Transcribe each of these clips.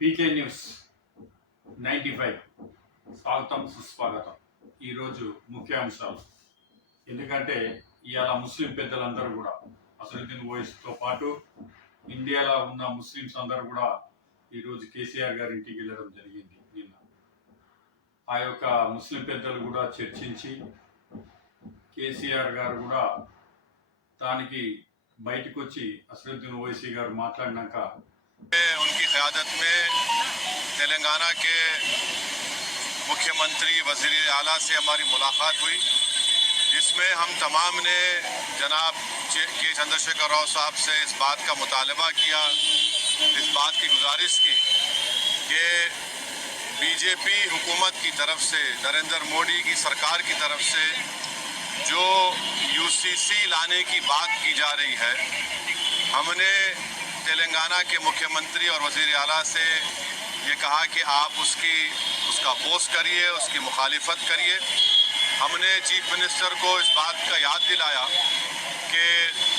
పీకే news 95 స్వాగతం సుస్వాగతం. ఈరోజు ముఖ్యాంశాలు. ఎందుకంటే ఇవాళ ముస్లిం పెద్దలందరూ కూడా అసదుద్దీన్ ఓవైసీతో పాటు ఇండియాలో ఉన్న ముస్లిమ్స్ అందరూ కూడా ఈరోజు కేసీఆర్ గారి ఇంటికి వెళ్ళడం జరిగింది. నిన్న ఆ యొక్క ముస్లిం పెద్దలు కూడా చర్చించి కేసీఆర్ గారు కూడా దానికి బయటకు వచ్చి అసదుద్దీన్ ఓవైసీ గారు మాట్లాడినాక उनकी क़यादत में तेलंगाना के मुख्यमंत्री वज़ीर आला से हमारी मुलाकात हुई, जिसमें हम तमाम ने जनाब के चंद्रशेखर राव साहब से इस बात का मुतालबा किया, इस बात की गुजारिश की कि बीजेपी हुकूमत की तरफ से, नरेंद्र मोदी की सरकार की तरफ से जो यूसीसी लाने की बात की जा रही है, हमने तेलंगाना के मुख्यमंत्री और वज़ीर आला से ये कहा कि आप उसका अपोज करिए, उसकी मुखालिफत करिए। हमने चीफ मिनिस्टर को इस बात का याद दिलाया कि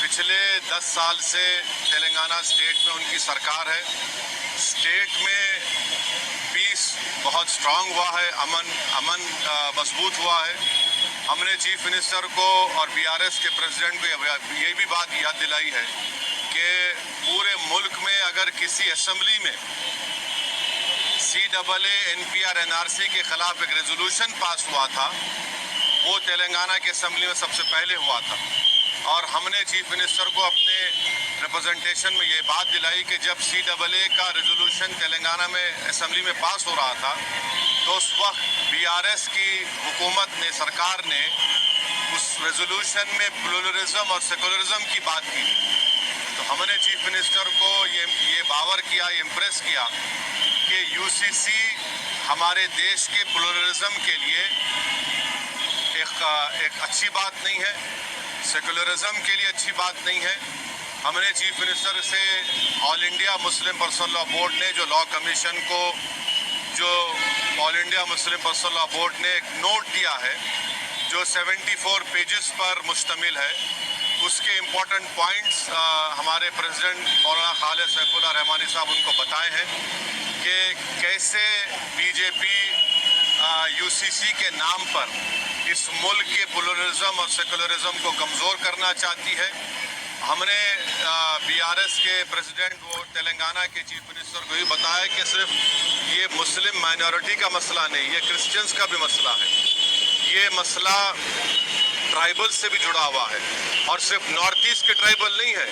पिछले 10 साल से तेलंगाना स्टेट में उनकी सरकार है, स्टेट में पीस बहुत स्ट्रांग हुआ है, अमन मजबूत हुआ है। हमने चीफ मिनिस्टर को और बीआरएस के प्रेसिडेंट को ये भी बात याद दिलाई है कि पूरे मुल्क में अगर किसी असेंबली में CAA NPR NRC के खिलाफ एक रेजोल्यूशन पास हुआ था, वो तेलंगाना की असेंबली में सबसे पहले हुआ था। और हमने चीफ मिनिस्टर को अपने रिप्रेजेंटेशन में ये बात दिलाई कि जब CAA का रेजोल्यूशन तेलंगाना में असेंबली में पास हो रहा था, तो उस वक्त BRS की हुकूमत ने, सरकार ने उस रेजोल्यूशन में प्लूरलिज्म और सेकुलरिज्म की बात की। तो हमने चीफ मिनिस्टर को ये बावर किया, इम्प्रेस किया कि यूसीसी हमारे देश के प्लूरलिज्म के लिए एक अच्छी बात नहीं है, सेकुलरिज्म के लिए अच्छी बात नहीं है। हमने चीफ मिनिस्टर से all India Muslim personal law board ने जो लॉ कमीशन को, जो all India Muslim personal law board ने एक नोट दिया है जो 74 पेजेस पर मुश्तमिल है, उसके इम्पोर्टेंट पॉइंट्स हमारे प्रेसिडेंट मौलाना खालिद सैफुल्लाह रहमानी साहब उनको बताए हैं कि कैसे बीजेपी यूसीसी के नाम पर इस मुल्क के प्लूरलिज्म और सेकुलरिज्म को कमज़ोर करना चाहती है। हमने बीआरएस के प्रेसिडेंट और तेलंगाना के चीफ मिनिस्टर को भी बताया कि सिर्फ ये मुस्लिम माइनॉरिटी का मसला नहीं, ये क्रिश्चियंस का भी मसला है। ये मसला ट्राइबल से भी जुड़ा हुआ है, और सिर्फ नॉर्थ ईस्ट के ट्राइबल नहीं है,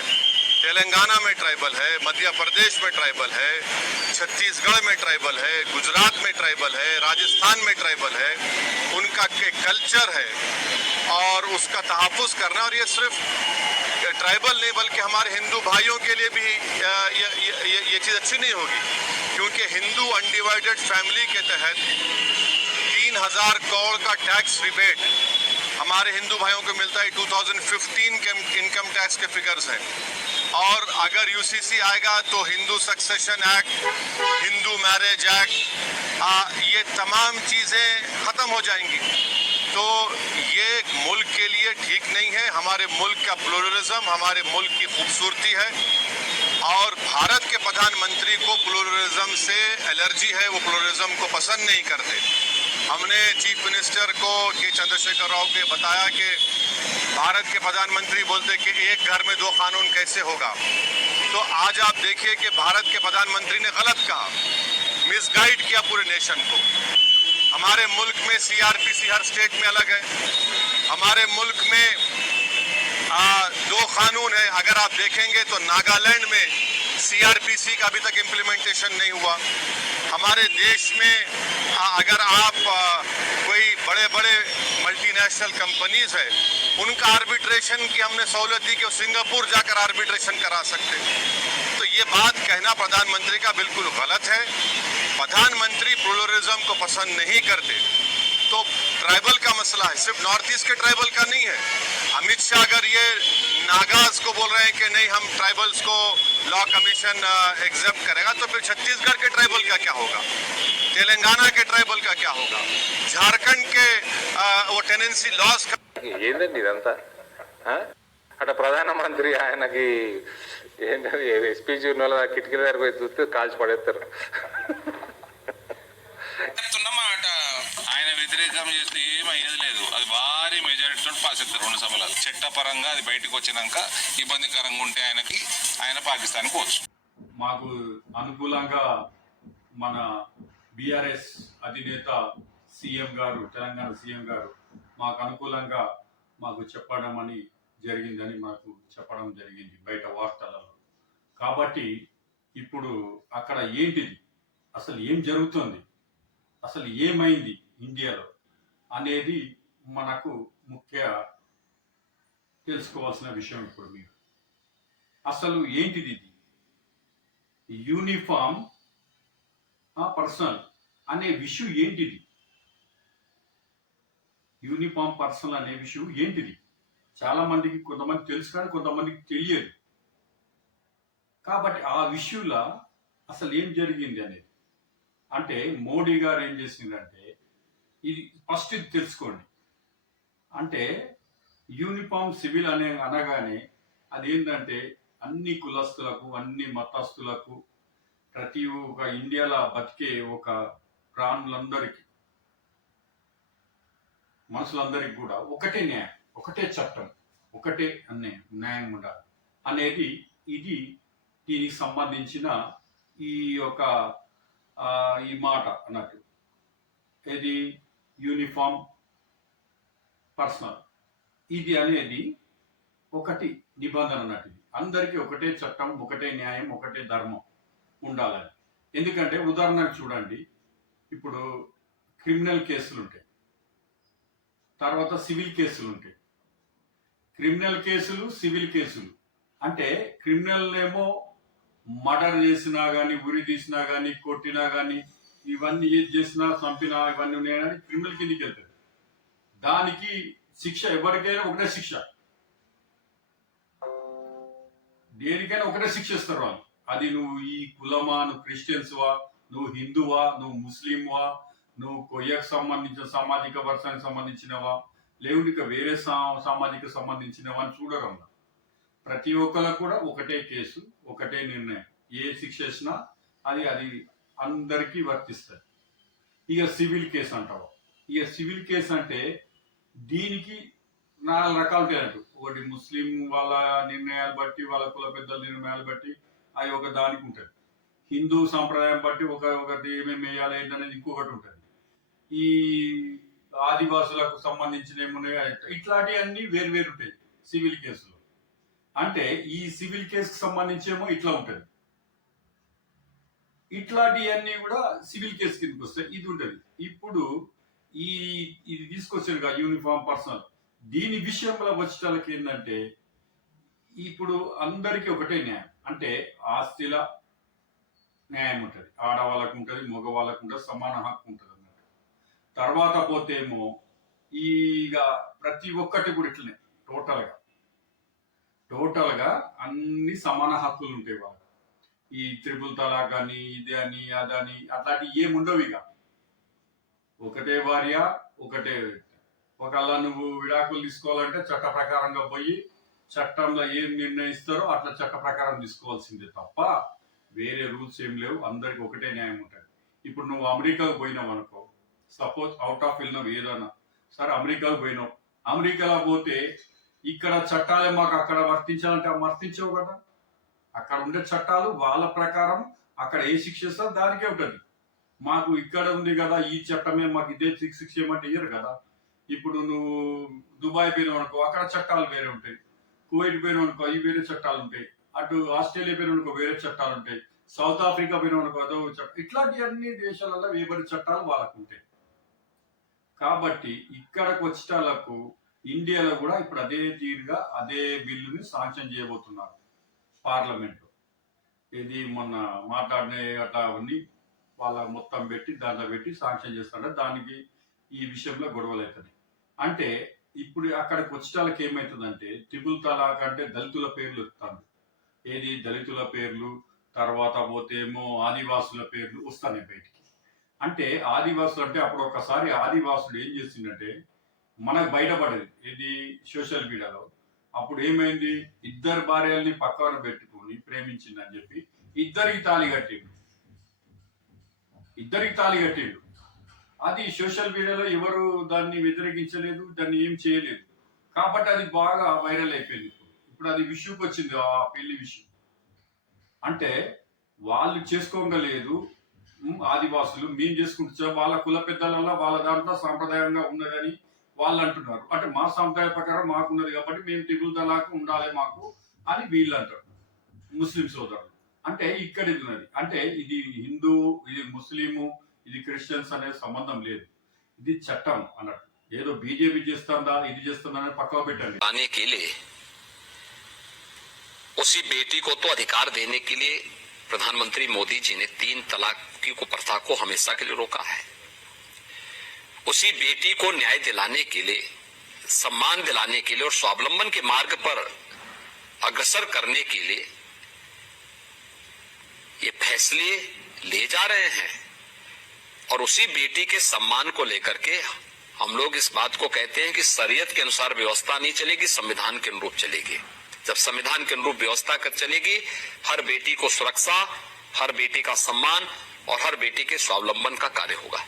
तेलंगाना में ट्राइबल है, मध्य प्रदेश में ट्राइबल है, छत्तीसगढ़ में ट्राइबल है, गुजरात में ट्राइबल है, राजस्थान में ट्राइबल है। उनका कल्चर है और उसका तहफ़्फ़ुज़ करना। और ये सिर्फ ट्राइबल नहीं बल्कि हमारे हिंदू भाइयों के लिए भी ये चीज़ अच्छी नहीं होगी, क्योंकि हिंदू अनडिवाइडेड फैमिली के तहत 3000 करोड़ का टैक्स रिबेट हमारे हिंदू भाइयों को मिलता है। 2015 के इनकम टैक्स के फिगर्स हैं। और अगर यूसीसी आएगा तो Hindu succession act, Hindu marriage act, ये तमाम चीज़ें ख़त्म हो जाएंगी। तो ये मुल्क के लिए ठीक नहीं है। हमारे मुल्क का प्लूरलिज्म हमारे मुल्क की खूबसूरती है, और भारत के प्रधानमंत्री को प्लूरलिज्म से एलर्जी है, वो प्लूरलिज्म को पसंद नहीं करते। हमने चीफ मिनिस्टर को के चंद्रशेखर राव को बताया कि भारत के प्रधानमंत्री बोलते कि एक घर में 2 कानून कैसे होगा। तो आज आप देखिए कि भारत के प्रधानमंत्री ने गलत कहा, मिसगाइड किया पूरे नेशन को। हमारे मुल्क में CRPC हर स्टेट में अलग है। हमारे मुल्क में 2 कानून है। अगर आप देखेंगे तो नागालैंड में CRPC का अभी तक इम्प्लीमेंटेशन नहीं हुआ। हमारे देश में अगर आप कोई बड़े बड़े मल्टीनेशनल कंपनीज है, उनका आर्बिट्रेशन की हमने सहूलत दी कि वो सिंगापुर जाकर आर्बिट्रेशन करा सकते। तो ये बात कहना प्रधानमंत्री का बिल्कुल गलत है। प्रधानमंत्री प्लूरलिज्म को पसंद नहीं करते। तो ट्राइबल का मसला है, सिर्फ नॉर्थ ईस्ट के ट्राइबल का नहीं है। अमित शाह अगर ये नागाज को बोल रहे हैं कि नहीं हम ट्राइबल्स को लॉ कमीशन एग्जेप्ट करेगा, तो फिर छत्तीसगढ़ के ट्राइबल का क्या होगा, तेलंगाना के ट्राइबल का क्या होगा, झारखंड के वो टेनेंसी लॉस ఏందండి ఇదంతా? అట ప్రధానమంత్రి ఆయనకి ఏంటంటే స్పీచ్ ఉన్న వాళ్ళ కిటికీ దగ్గర పోయి చూస్తే కాల్చి పడేస్తారు. చెప్తున్నమాట ఆయన వ్యతిరేకం చేస్తే ఏమయ్యేది లేదు. అది భారీ మెజారిటీతో పాస్ అవుతారు 2 సభలు. చట్టపరంగా అది బయటకు వచ్చినాక ఇబ్బందికరంగా ఉంటే ఆయన పాకిస్తాన్ పోవచ్చు. మాకు అనుకూలంగా మన బీఆర్ఎస్ అధినేత సీఎం గారు, తెలంగాణ సీఎం గారు మాకు అనుకూలంగా మాకు చెప్పడం జరిగిందని మాకు చెప్పడం జరిగింది బయట వార్తలలో. కాబట్టి ఇప్పుడు అక్కడ ఏంటిది, అసలు ఏం జరుగుతుంది, అసలు ఏమైంది ఇండియాలో అనేది మనకు ముఖ్య తెలుసుకోవాల్సిన విషయం. ఇప్పుడు మీరు అసలు ఏంటిది ఇది యూనిఫామ్ పర్సనల్ అనే విషయం ఏంటిది? యూనిఫామ్ పర్సనల్ అనే విషయం ఏంటిది? చాలా మందికి, కొంతమంది తెలుసు కానీ కొంతమందికి తెలియదు. కాబట్టి ఆ విషయంలో అసలు ఏం జరిగింది అనేది, అంటే మోడీ గారు ఏం చేసిందంటే, ఇది ఫస్ట్ ఇది తెలుసుకోండి. అంటే యూనిఫామ్ సివిల్ అనగానే అదేంటంటే అన్ని కులస్తులకు, అన్ని మతస్థులకు, ప్రతి ఒక్క ఇండియాలో బతికే ఒక ప్రాణులందరికీ, మనుషులందరికీ కూడా ఒకటే న్యాయం, ఒకటే చట్టం, ఒకటే న్యాయం ఉండాలి అనేది ఇది. దీనికి సంబంధించిన ఈ యొక్క ఈ మాట అన్నట్టు, ఇది యూనిఫామ్ పర్సనల్ ఇది అనేది ఒకటి నిబంధన అన్నట్టు. అందరికీ ఒకటే చట్టం, ఒకటే న్యాయం, ఒకటే ధర్మం ఉండాలని. ఎందుకంటే ఉదాహరణకు చూడండి, ఇప్పుడు క్రిమినల్ కేసులు ఉంటాయి, తర్వాత సివిల్ కేసులు ఉంటాయి. క్రిమినల్ కేసులు, సివిల్ కేసులు అంటే క్రిమినల్ ఏమో మర్డర్ చేసినా కానీ, ఉరి తీసినా కానీ, కొట్టినా కానీ, ఇవన్నీ ఏది చేసినా, చంపినా, ఇవన్నీ ఉన్నాయని క్రిమినల్ కిందికి వెళ్తారు. దానికి శిక్ష ఎవరికైనా ఒకటే శిక్ష, దేనికైనా ఒకటే శిక్ష ఇస్తారు వాళ్ళు. అది నువ్వు ఈ కులమా, నువ్వు క్రిస్టియన్స్వా, నువ్వు హిందువా, నువ్వు ముస్లింవా, నువ్వు కొయ్యకు సంబంధించిన సామాజిక వర్గానికి సంబంధించినవా, లేవుడిక వేరే సామాజిక సంబంధించినవా అని చూడరు. ప్రతి ఒక్కరికి కూడా ఒకటే కేసు, ఒకటే నిర్ణయం. ఏ శిక్ష వేసినా అది అందరికీ వర్తిస్తుంది. ఇక సివిల్ కేసు అంటావా, ఇక సివిల్ కేసు అంటే దీనికి 4 రకాలు ఉంటాయి. ఒకటి ముస్లిం వాళ్ళ నిర్ణయాలు బట్టి, వాళ్ళ కుల పెద్దల నిర్ణయాలు బట్టి అవి ఒక దానికి ఉంటుంది. హిందూ సాంప్రదాయం బట్టి ఒకటి ఏమేమి వేయాలి ఏంటనేది ఇంకొకటి ఉంటుంది. ఈ ఆదివాసులకు సంబంధించిన ఏమున్నాయో ఇట్లాంటివన్నీ వేరు ఉంటాయి సివిల్ కేసులో. అంటే ఈ సివిల్ కేసుకు సంబంధించేమో ఇట్లా ఉంటుంది, ఇట్లాంటివన్నీ కూడా సివిల్ కేసు కిందకి వస్తాయి. ఇది ఉంటుంది. ఇప్పుడు ఇది తీసుకొచ్చారు యూనిఫామ్ పర్సనల్, దీని విషయంలో వచ్చేటోళ్ళకి ఏంటంటే, ఇప్పుడు అందరికీ ఒకటే న్యాయం. అంటే ఆస్తిల న్యాయం ఉంటుంది, ఆడవాళ్ళకు ఉంటుంది, మగవాళ్ళకు ఉంటుంది, సమాన హక్కు ఉంటుంది అన్నట్టు. తర్వాత పోతేమో ఇక ప్రతి ఒక్కటి కూడా ఇట్లనే టోటల్గా అన్ని సమాన హక్కులు ఉంటాయి వాళ్ళకి. ఈ త్రిపుల్ తలాక్ అని, ఇది అని, అదని అట్లాంటివి ఏముండవు. ఇక ఒకటే భార్య, ఒకటే. ఒకవేళ నువ్వు విడాకులు తీసుకోవాలంటే చట్ట ప్రకారంగా పోయి చట్టంలో ఏం నిర్ణయిస్తారో అట్లా చట్ట ప్రకారం తీసుకోవాల్సిందే తప్ప వేరే రూల్స్ ఏం లేవు. అందరికి ఒకటే న్యాయం ఉంటుంది. ఇప్పుడు నువ్వు అమెరికాకు పోయినావు అనుకో, సపోజ్ అవుట్ ఆఫ్ వెళ్ళినావు ఏదన్నా, సరే అమెరికాకు పోయినావు, అమెరికాలో పోతే ఇక్కడ చట్టాలే మాకు అక్కడ వర్తించాలంటే వర్తించవు కదా. అక్కడ ఉండే చట్టాలు వాళ్ళ ప్రకారం అక్కడ ఏ శిక్ష ఇస్తారో దానికే ఉంటుంది. మాకు ఇక్కడ ఉంది కదా ఈ చట్టమే మాకు ఇదే శిక్ష ఏమంటే ఇయ్యరు కదా. ఇప్పుడు నువ్వు దుబాయ్ పోయినావు అనుకో, అక్కడ చట్టాలు వేరే ఉంటాయి. కువైట్ పోయినావు అనుకో, అవి వేరే చట్టాలు ఉంటాయి. అటు ఆస్ట్రేలియా పోయినావు అనుకో, వేరే చట్టాలు ఉంటాయి. సౌత్ ఆఫ్రికా పోయినావు అనుకో, అదో చట్టం. ఇట్లాంటి అన్ని దేశాలలో వేరే చట్టాలు వాళ్ళకు ఉంటాయి. కాబట్టి ఇక్కడికి వచ్చేటాలకు ఇండియాలో కూడా ఇప్పుడు అదే తీరుగా అదే బిల్లుని శాంక్షన్ చేయబోతున్నారు పార్లమెంట్. ఇది మొన్న మాట్లాడిన అట్లా అన్ని వాళ్ళ మొత్తం పెట్టి దాంట్లో పెట్టి శాంక్షన్ చేస్తాడు. దానికి ఈ విషయంలో గొడవలు అవుతుంది. అంటే ఇప్పుడు అక్కడికి వచ్చేటాలకు ఏమవుతుందంటే, త్రిపుల్ తలాక్ అంటే దళితుల పేర్లు వస్తాను, ఏది దళితుల పేర్లు, తర్వాత పోతే ఏమో ఆదివాసుల పేర్లు వస్తాయి బయటికి. అంటే ఆదివాసులు అంటే అప్పుడు ఒకసారి ఆదివాసుడు ఏం చేసిందంటే మనకు బయటపడేది, ఇది సోషల్ మీడియాలో. అప్పుడు ఏమైంది, 2 భార్యల్ని పక్కన పెట్టుకుని చేసుకొని ప్రేమించిందని చెప్పి ఇద్దరికి తాళి కట్టిండు. అది సోషల్ మీడియాలో ఎవరు దాన్ని వ్యతిరేకించలేదు, దాన్ని ఏం చేయలేదు. కాబట్టి అది బాగా వైరల్ అయిపోయింది. ఇప్పుడు అది విషయంకి వచ్చింది, ఆ పెళ్లి విషయం. అంటే వాళ్ళు చేసుకోగలేదు, ఆదివాసులు మేము చేసుకుంటా వాళ్ళ కుల పెద్దల వాళ్ళ దాంట్లో సాంప్రదాయంగా ఉన్నదని వాళ్ళు అంటున్నారు. అంటే మా సాంప్రదాయ ప్రకారం మాకున్నది కాబట్టి మేము త్రిపుల్ తలాక్ ఉండాలి మాకు అని వీళ్ళు అంటారు, ముస్లిం సోదరులు. అంటే ఇక్కడ ఇది ఉన్నది. అంటే ఇది హిందూ, ఇది ముస్లిము, ఇది క్రిస్టియన్స్ అనే సంబంధం లేదు. ఇది చట్టం అన్నట్టు. ఏదో బీజేపీ చేస్తుందా ఇది చేస్తుందా అని పక్కకు పెట్టండి. आने के लिए उसी बेटी को तो अधिकार देने के लिए प्रधानमंत्री मोदी जी ने 3 तलाक की कुप्रथा को हमेशा के लिए रोका है। उसी बेटी को न्याय दिलाने के लिए, सम्मान दिलाने के लिए और स्वावलंबन के मार्ग पर अग्रसर करने के लिए ये फैसले ले जा रहे हैं। और उसी बेटी के सम्मान को लेकर के हम लोग इस बात को कहते हैं कि शरीयत के अनुसार व्यवस्था नहीं चलेगी, संविधान के अनुरूप चलेगी। जब संविधान के अनुरूप व्यवस्था कर चलेगी, हर बेटी को सुरक्षा, हर बेटी का सम्मान और हर बेटी के स्वावलंबन का कार्य होगा।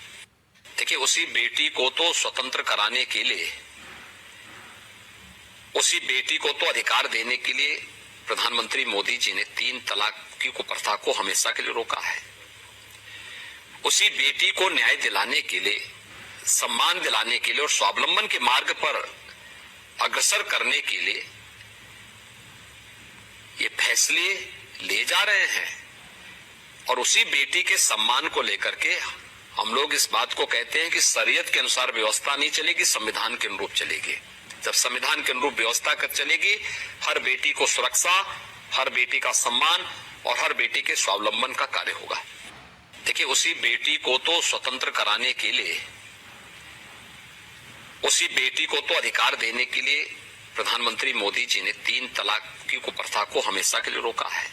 देखिए, उसी बेटी को तो स्वतंत्र कराने के लिए, उसी बेटी को तो अधिकार देने के लिए प्रधानमंत्री मोदी जी ने 3 तलाक की कुप्रथा को हमेशा के लिए रोका है। उसी बेटी को न्याय दिलाने के लिए, सम्मान दिलाने के लिए और स्वावलंबन के मार्ग पर अग्रसर करने के लिए ये फैसले ले जा रहे हैं। और उसी बेटी के सम्मान को लेकर के हम लोग इस बात को कहते हैं कि शरीयत के अनुसार व्यवस्था नहीं चलेगी, संविधान के अनुरूप चलेगी। जब संविधान के अनुरूप व्यवस्था कर चलेगी, हर बेटी को सुरक्षा, हर बेटी का सम्मान और हर बेटी के स्वावलंबन का कार्य होगा। देखिए, उसी बेटी को तो स्वतंत्र कराने के लिए, उसी बेटी को तो अधिकार देने के लिए प्रधानमंत्री मोदी जी ने 3 तलाक की कुप्रथा को हमेशा के लिए रोका है।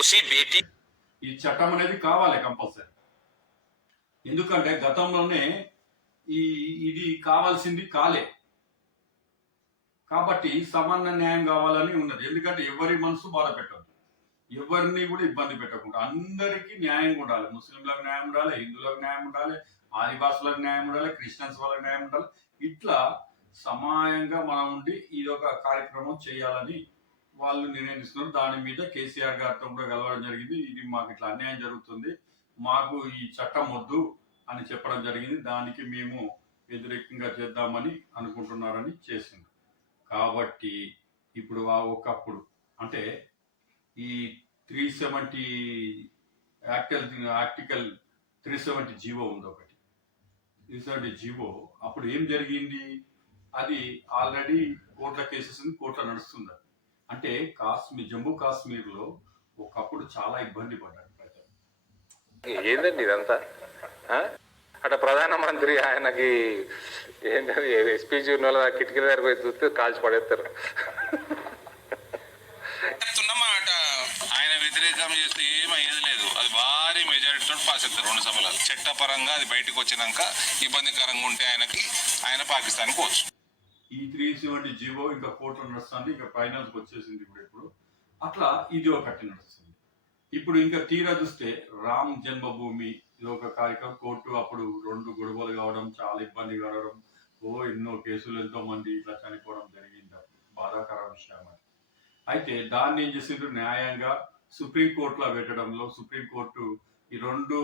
उसी बेटी ఈ చట్టం అనేది కావాలి కంపల్సరీ. ఎందుకంటే గతంలోనే ఇది కావాల్సింది కాలే. కాబట్టి సమాన న్యాయం కావాలని ఉన్నది. ఎందుకంటే ఎవరి మనసు బాధ పెట్టద్దు, ఎవరిని కూడా ఇబ్బంది పెట్టకుండా అందరికీ న్యాయం ఉండాలి. ముస్లింలకు న్యాయం ఉండాలి, హిందువులకు న్యాయం ఉండాలి, ఆదివాసులకు న్యాయం ఉండాలి, క్రిస్టియన్స్ వాళ్ళకి న్యాయం ఉండాలి. ఇట్లా సమాయంగా మనం ఉండి ఇది ఒక కార్యక్రమం చేయాలని వాళ్ళు నిర్ణయిస్తున్నారు. దాని మీద కేసీఆర్ గారితో కూడా కలవడం జరిగింది. ఇది మాకు ఇట్లా అన్యాయం జరుగుతుంది, మాకు ఈ చట్టం వద్దు అని చెప్పడం జరిగింది. దానికి మేము వ్యతిరేకంగా చేద్దామని అనుకుంటున్నారని చేసింది. కాబట్టి ఇప్పుడు ఒకప్పుడు అంటే ఈ 370 ఆర్టికల్ 370 జీవో ఉంది ఒకటి. 370 జీవో అప్పుడు ఏం జరిగింది, అది ఆల్రెడీ కోర్టుల కేసెస్ కోర్టులో నడుస్తుంది. అంటే జమ్మూ కాశ్మీర్ లో ఒకప్పుడు చాలా ఇబ్బంది పడ్డారు ప్రజలు. ఏందండి ఇదంతా? అట్లా ప్రధానమంత్రి ఆయనకి ఏంటది స్పీచ్ కిటికీల దగ్గర పోయి చూస్తే కాల్చి పడేస్తారు. చెప్తున్నమాట ఆయన వ్యతిరేకం చేస్తే ఏమయ్యేది లేదు. అది భారీ మెజారిటీతో పాస్ అవుతారు 2 సభలు. చట్టపరంగా అది బయటకు వచ్చినాక ఇబ్బందికరంగా ఉంటే ఆయన పాకిస్తాన్కి పోవచ్చు. ఈ 370 జీవో ఇంకా కోర్టులో నడుస్తుంది, ఇంకా ఫైనల్స్కి వచ్చేసింది ఇప్పుడు. అట్లా ఇది ఒకటి నడుస్తుంది. ఇప్పుడు ఇంకా తీరా చూస్తే రామ్ జన్మభూమి ఇది ఒక కార్యక్రమం. కోర్టు అప్పుడు 2 గొడవలు కావడం, చాలా ఇబ్బంది కావడం, ఎన్నో కేసులు ఎంతో మంది ఇట్లా చనిపోవడం జరిగింది. బాధాకర విషయం అది. అయితే దాన్ని ఏం చేసిండ్రు, న్యాయంగా సుప్రీంకోర్టులో పెట్టడంలో సుప్రీంకోర్టు ఈ 2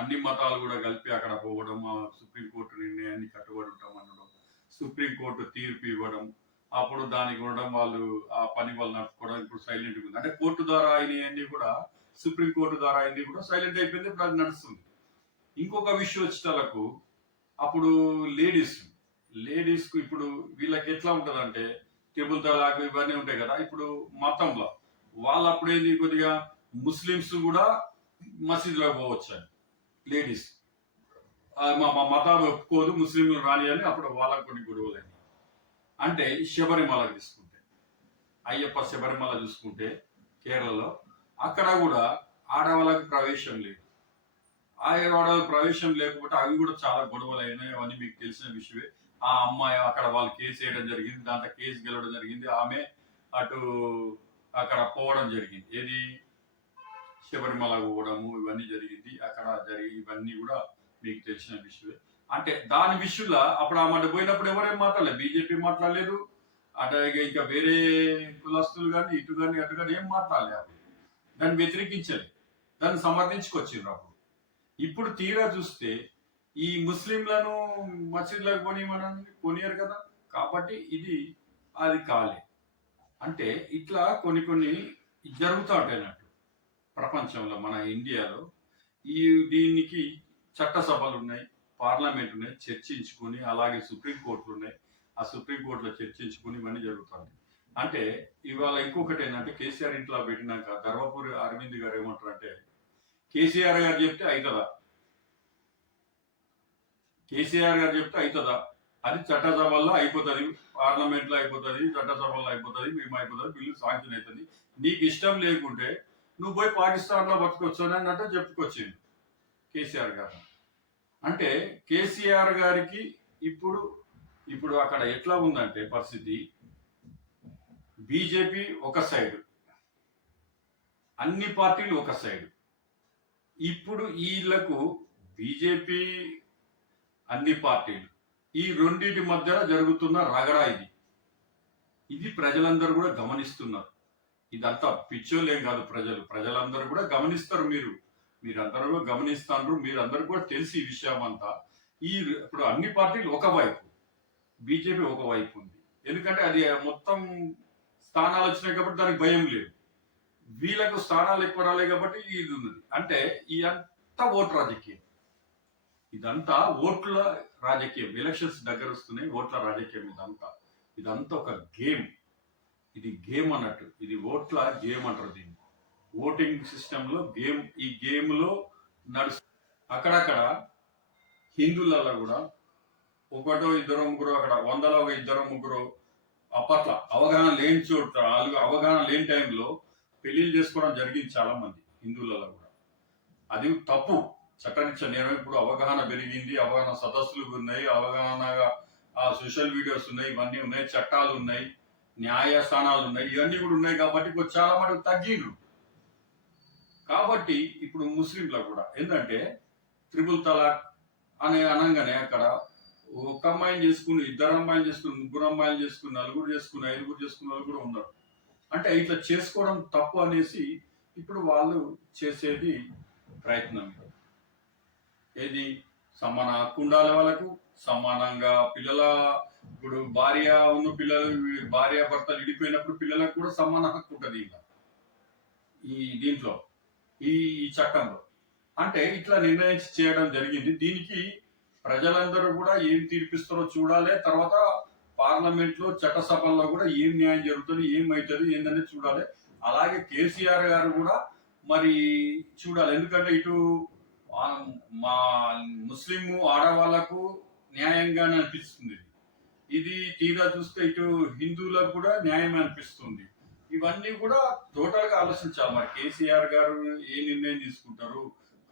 అన్ని మతాలు కూడా కలిపి అక్కడ పోవడం, సుప్రీంకోర్టు నిర్ణయాన్ని కట్టుబడి ఉంటాం అనడం, సుప్రీంకోర్టు తీర్పు ఇవ్వడం, అప్పుడు దానికి ఉండడం, వాళ్ళు ఆ పని వాళ్ళు నడుపుకోవడం. ఇప్పుడు సైలెంట్గా ఉంది. అంటే కోర్టు ద్వారా అయినవన్నీ కూడా, సుప్రీంకోర్టు ద్వారా అయింది కూడా సైలెంట్ అయిపోయింది. ఇప్పుడు అది నడుస్తుంది. ఇంకొక విషయం వచ్చేటలకు అప్పుడు లేడీస్కు ఇప్పుడు వీళ్ళకి ఎట్లా ఉంటుందంటే టేబుల్ తలాక్ ఇవన్నీ ఉంటాయి కదా. ఇప్పుడు మతంలో వాళ్ళు అప్పుడు ఏంది, కొద్దిగా ముస్లిమ్స్ కూడా మసీదులోకి పోవచ్చు అని లేడీస్ మా మతం ఒప్పుకోదు, ముస్లింలు రాని అని అప్పుడు వాళ్ళకు కొన్ని గొడవలు. అంటే శబరిమల తీసుకుంటే, అయ్యప్ప శబరిమల చూసుకుంటే కేరళలో అక్కడ కూడా ఆడవాళ్ళకి ప్రవేశం లేదు. ఆడవాళ్ళకి ప్రవేశం లేకపోతే అవి కూడా చాలా గొడవలు అయినాయి. అవన్నీ మీకు తెలిసిన విషయమే. ఆ అమ్మాయి అక్కడ వాళ్ళు కేసు వేయడం జరిగింది, దాంట్లో కేసు గెలవడం జరిగింది. ఆమె అటు అక్కడ పోవడం జరిగింది. ఏది శబరిమల పోవడము ఇవన్నీ జరిగింది. అక్కడ ఇవన్నీ కూడా మీకు తెలిసిన విషయమే. అంటే దాని విషయంలో అప్పుడు ఆమె పోయినప్పుడు ఎవరేం మాట్లాడలేదు, బీజేపీ మాట్లాడలేదు, అటు ఇంకా వేరే కులస్తులు కానీ ఇటు కానీ అటు కానీ ఏం మాట్లాడలేదు. అప్పుడు దాన్ని వ్యతిరేకించలేదు, దాన్ని సమర్థించుకొచ్చిండ్రు. అప్పుడు ఇప్పుడు తీరా చూస్తే ఈ ముస్లింలను మసీదులకు కొనియరు కదా, కాబట్టి అది కాలే. అంటే ఇట్లా కొన్ని జరుగుతూ ఉంటాయి అన్నట్టు ప్రపంచంలో. మన ఇండియాలో దీనికి చట్టసభలు ఉన్నాయి, పార్లమెంట్ ఉన్నాయి, చర్చించుకుని, అలాగే సుప్రీంకోర్టులు ఉన్నాయి, ఆ సుప్రీంకోర్టులో చర్చించుకుని ఇవన్నీ జరుగుతుంది. అంటే ఇవాళ ఇంకొకటి ఏంటంటే కేసీఆర్ ఇంట్లో పెట్టినాక ధర్మపురి అరవింద్ గారు ఏమంటారు అంటే, కేసీఆర్ గారు చెప్తే అవుతుందా, కేసీఆర్ గారు చెప్తే అవుతుందా, అది చట్టసభల్లో అయిపోతుంది, పార్లమెంట్లో అయిపోతుంది, చట్టసభల్లో అయిపోతుంది, మేము అయిపోతుంది, బిల్లు శాంక్షన్ అవుతుంది, నీకు ఇష్టం లేకుంటే నువ్వు పోయి పాకిస్తాన్లో బతుకొచ్చు అని అన్నట్టు చెప్పుకొచ్చింది కేసీఆర్ గారు. అంటే కేసీఆర్ గారికి ఇప్పుడు అక్కడ ఎట్లా ఉందంటే పరిస్థితి, బీజేపీ ఒక సైడ్, అన్ని పార్టీలు ఒక సైడ్. ఇప్పుడు వీళ్లకు బీజేపీ అన్ని పార్టీలు ఈ రెండింటి మధ్య జరుగుతున్న రగడ ఇది ప్రజలందరూ కూడా గమనిస్తున్నారు. ఇదంతా పిచ్చోలేం కాదు, ప్రజలందరూ కూడా గమనిస్తారు. మీరందరూ గమనిస్తారు, మీరందరూ కూడా తెలిసి ఈ విషయం అంతా. ఇప్పుడు అన్ని పార్టీలు ఒకవైపు, బీజేపీ ఒకవైపు ఉంది. ఎందుకంటే అది మొత్తం స్థానాలు వచ్చినాయి కాబట్టి దానికి భయం లేదు. వీళ్ళకు స్థానాలు ఎక్కువ రాలేదు కాబట్టి ఇది ఉన్నది. అంటే ఇదంతా ఓటు రాజకీయం, ఇదంతా ఓట్ల రాజకీయం. ఎలక్షన్స్ దగ్గర వస్తున్నాయి, ఓట్ల రాజకీయం. ఇదంతా ఒక గేమ్. ఇది గేమ్ అన్నట్టు, ఇది ఓట్ల గేమ్ అంటారు దీన్ని. ఓటింగ్ సిస్టంలో గేమ్. ఈ గేమ్ లో అక్కడక్కడ హిందువులలో కూడా ఒకటో ఇద్దరు ముగ్గురు, అక్కడ 100లో ఒక ఇద్దరు ముగ్గురు అప్పట్లో అవగాహన లేని చోట, అవగాహన లేని టైంలో పెళ్లిళ్ళు చేసుకోవడం జరిగింది చాలా మంది హిందువులలో కూడా. అది తప్పు, చట్టరీత్యా నేరం. ఇప్పుడు అవగాహన పెరిగింది, అవగాహన సదస్సులు ఉన్నాయి, అవగాహనగా సోషల్ వీడియోస్ ఉన్నాయి, ఇవన్నీ ఉన్నాయి, చట్టాలు ఉన్నాయి, న్యాయస్థానాలు ఉన్నాయి, ఇవన్నీ కూడా ఉన్నాయి. కాబట్టి చాలా మటుకు తగ్గిండ్రు. కాబట్టి ఇప్పుడు ముస్లింలకు కూడా ఏంటంటే త్రిపుల్ తలాక్ అనగానే అక్కడ ఒక అమ్మాయిని చేసుకుని, ఇద్దరు అమ్మాయిలు చేసుకుని, ముగ్గురు అమ్మాయిలు చేసుకుని, నలుగురు చేసుకుని, ఐదుగురు చేసుకున్న వాళ్ళు కూడా ఉన్నారు. అంటే ఇట్లా చేసుకోవడం తప్పు అనేసి ఇప్పుడు వాళ్ళు చేసేది ప్రయత్నం. ఏది సమాన హక్కు ఉండాలి వాళ్ళకు, సమానంగా ఇప్పుడు భార్య భర్తలు విడిపోయినప్పుడు పిల్లలకు కూడా సమాన హక్కు ఉంటుంది ఇలా దీంట్లో ఈ చట్టంలో. అంటే ఇట్లా నిర్ణయించి చేయడం జరిగింది. దీనికి ప్రజలందరూ కూడా ఏం తీర్పిస్తారో చూడాలి. తర్వాత పార్లమెంట్ లో చట్టసభల్లో కూడా ఏం న్యాయం జరుగుతుంది, ఏమవుతుంది ఏందనేది చూడాలి. అలాగే కేసీఆర్ గారు కూడా మరి చూడాలి. ఎందుకంటే ఇటు మా ముస్లిం ఆడవాళ్లకు న్యాయంగానే అనిపిస్తుంది, ఇది తీరా చూస్తే ఇటు హిందువులకు కూడా న్యాయం అనిపిస్తుంది. ఇవన్నీ కూడా టోటల్ గా ఆలోచించాలి. మరి కేసీఆర్ గారు ఏ నిర్ణయం తీసుకుంటారు,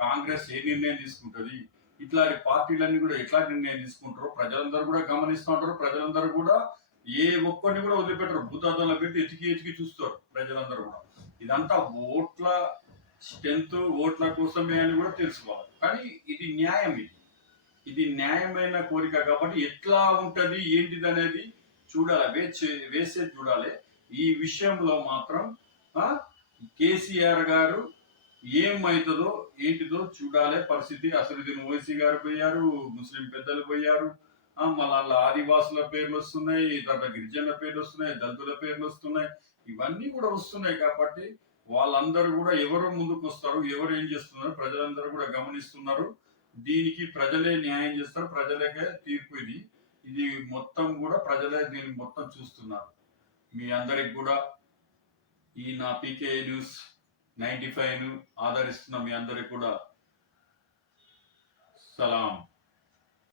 కాంగ్రెస్ ఏ నిర్ణయం తీసుకుంటది, ఇట్లాంటి పార్టీలన్నీ కూడా ఎట్లా నిర్ణయం తీసుకుంటారో ప్రజలందరూ కూడా గమనిస్తూ ఉంటారు. ప్రజలందరూ కూడా ఏ ఒక్కరిని కూడా వదిలిపెట్టరు, భూతాదంలో పెట్టి ఎతికి చూస్తారు ప్రజలందరూ కూడా. ఇదంతా ఓట్ల స్ట్రెంత్, ఓట్ల కోసమే అని కూడా తెలుసుకోవాలి. కానీ ఇది న్యాయం, ఇది న్యాయమైన కోరిక కాబట్టి ఎట్లా ఉంటది ఏంటిది అనేది చూడాలి, వేసే చూడాలి. ఈ విషయంలో మాత్రం కేసీఆర్ గారు ఏమవుతుందో ఏంటిదో చూడాలి పరిస్థితి. అసదుద్దీన్ ఓవైసీ గారు పోయారు, ముస్లిం పెద్దలు పోయారు, మళ్ళా ఆదివాసుల పేర్లు వస్తున్నాయి, తర్వాత గిరిజనుల పేర్లు వస్తున్నాయి, దళితుల పేర్లు వస్తున్నాయి, ఇవన్నీ కూడా వస్తున్నాయి. కాబట్టి వాళ్ళందరూ కూడా ఎవరు ముందుకు వస్తారు, ఎవరు ఏం చేస్తున్నారు ప్రజలందరూ కూడా గమనిస్తున్నారు. దీనికి ప్రజలే న్యాయం చేస్తారు, ప్రజలకే తీర్పు. ఇది మొత్తం కూడా ప్రజలే దీన్ని మొత్తం చూస్తున్నారు. మీ అందరికి కూడా ఈ నా పీకే న్యూస్ 95 ను ఆదరిస్తున్న మీ అందరికి కూడా సలాం.